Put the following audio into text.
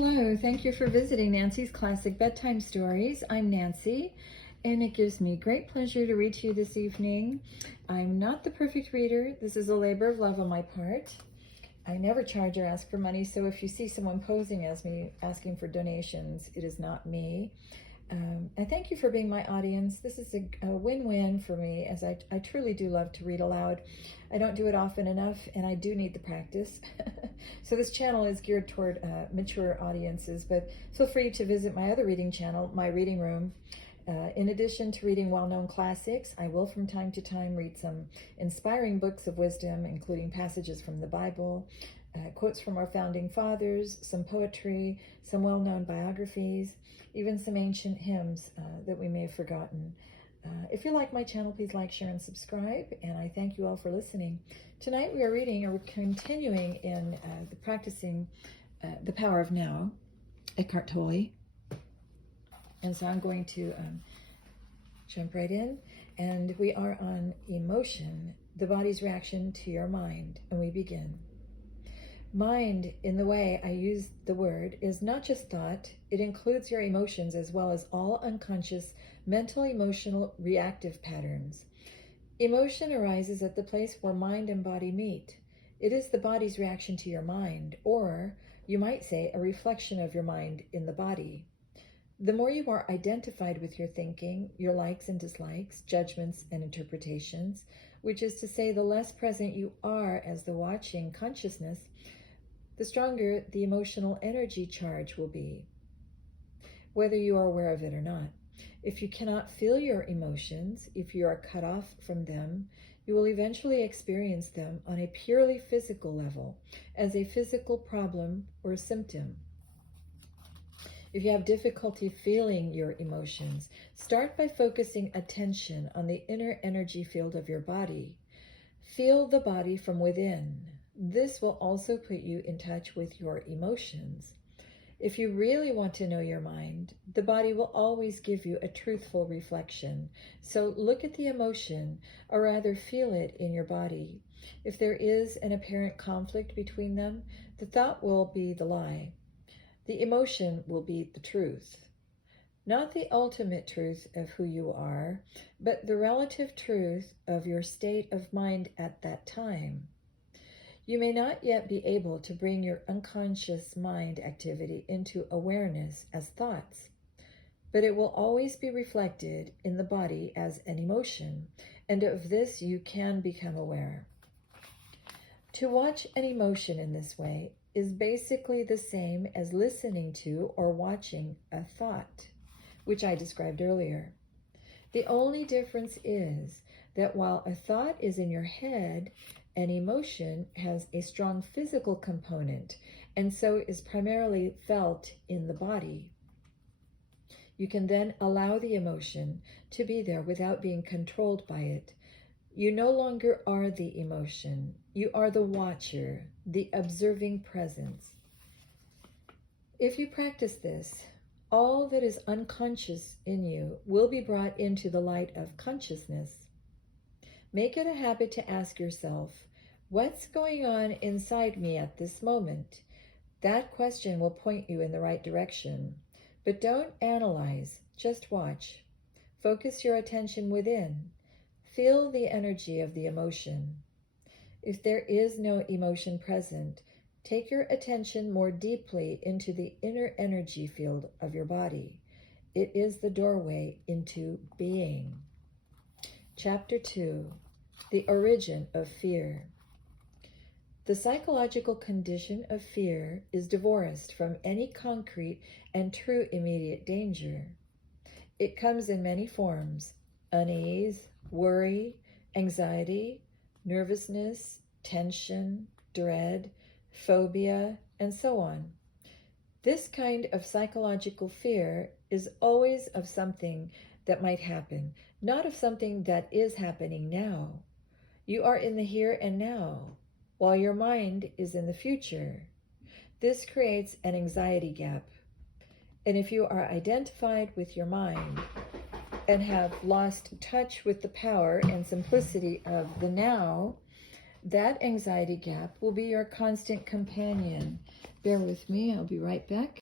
Hello, thank you for visiting Nancy's Classic Bedtime Stories. I'm Nancy, and it gives me great pleasure to read to you this evening. I'm not the perfect reader. This is a labor of love on my part. I never charge or ask for money, so if you see someone posing as me asking for donations, it is not me. I thank you for being my audience. This is a win-win for me, as I truly do love to read aloud. I don't do it often enough, and I do need the practice. So this channel is geared toward mature audiences, but feel free to visit my other reading channel, My Reading Room. In addition to reading well-known classics, I will from time to time read some inspiring books of wisdom, including passages from the Bible, quotes from our founding fathers, some poetry, some well-known biographies, even some ancient hymns that we may have forgotten. If you like my channel, please like, share, and subscribe, and I thank you all for listening. Tonight we are reading, or we're continuing in the practicing The Power of Now, Eckhart Tolle. And so I'm going to jump right in, and we are on emotion, the body's reaction to your mind, and we begin. Mind, in the way I use the word, is not just thought. It includes your emotions as well as all unconscious mental, emotional, reactive patterns. Emotion arises at the place where mind and body meet. It is the body's reaction to your mind, or you might say a reflection of your mind in the body. The more you are identified with your thinking, your likes and dislikes, judgments and interpretations, which is to say the less present you are as the watching consciousness, the stronger the emotional energy charge will be, whether you are aware of it or not. If you cannot feel your emotions, if you are cut off from them, you will eventually experience them on a purely physical level, as a physical problem or a symptom. If you have difficulty feeling your emotions, start by focusing attention on the inner energy field of your body. Feel the body from within. This will also put you in touch with your emotions. If you really want to know your mind, the body will always give you a truthful reflection. So look at the emotion, or rather feel it in your body. If there is an apparent conflict between them, the thought will be the lie. The emotion will be the truth. Not the ultimate truth of who you are, but the relative truth of your state of mind at that time. You may not yet be able to bring your unconscious mind activity into awareness as thoughts, but it will always be reflected in the body as an emotion, and of this you can become aware. To watch an emotion in this way is basically the same as listening to or watching a thought, which I described earlier. The only difference is that while a thought is in your head, an emotion has a strong physical component, and so is primarily felt in the body. You can then allow the emotion to be there without being controlled by it. You no longer are the emotion. You are the watcher, the observing presence. If you practice this, all that is unconscious in you will be brought into the light of consciousness. Make it a habit to ask yourself, what's going on inside me at this moment? That question will point you in the right direction. But don't analyze, just watch. Focus your attention within. Feel the energy of the emotion. If there is no emotion present, take your attention more deeply into the inner energy field of your body. It is the doorway into being. Chapter 2, The Origin of Fear. The psychological condition of fear is divorced from any concrete and true immediate danger. It comes in many forms: unease, worry, anxiety, nervousness, tension, dread, phobia, and so on. This kind of psychological fear is always of something that might happen, not of something that is happening now. You are in the here and now, while your mind is in the future. This creates an anxiety gap. And if you are identified with your mind and have lost touch with the power and simplicity of the now, that anxiety gap will be your constant companion. Bear with me, I'll be right back.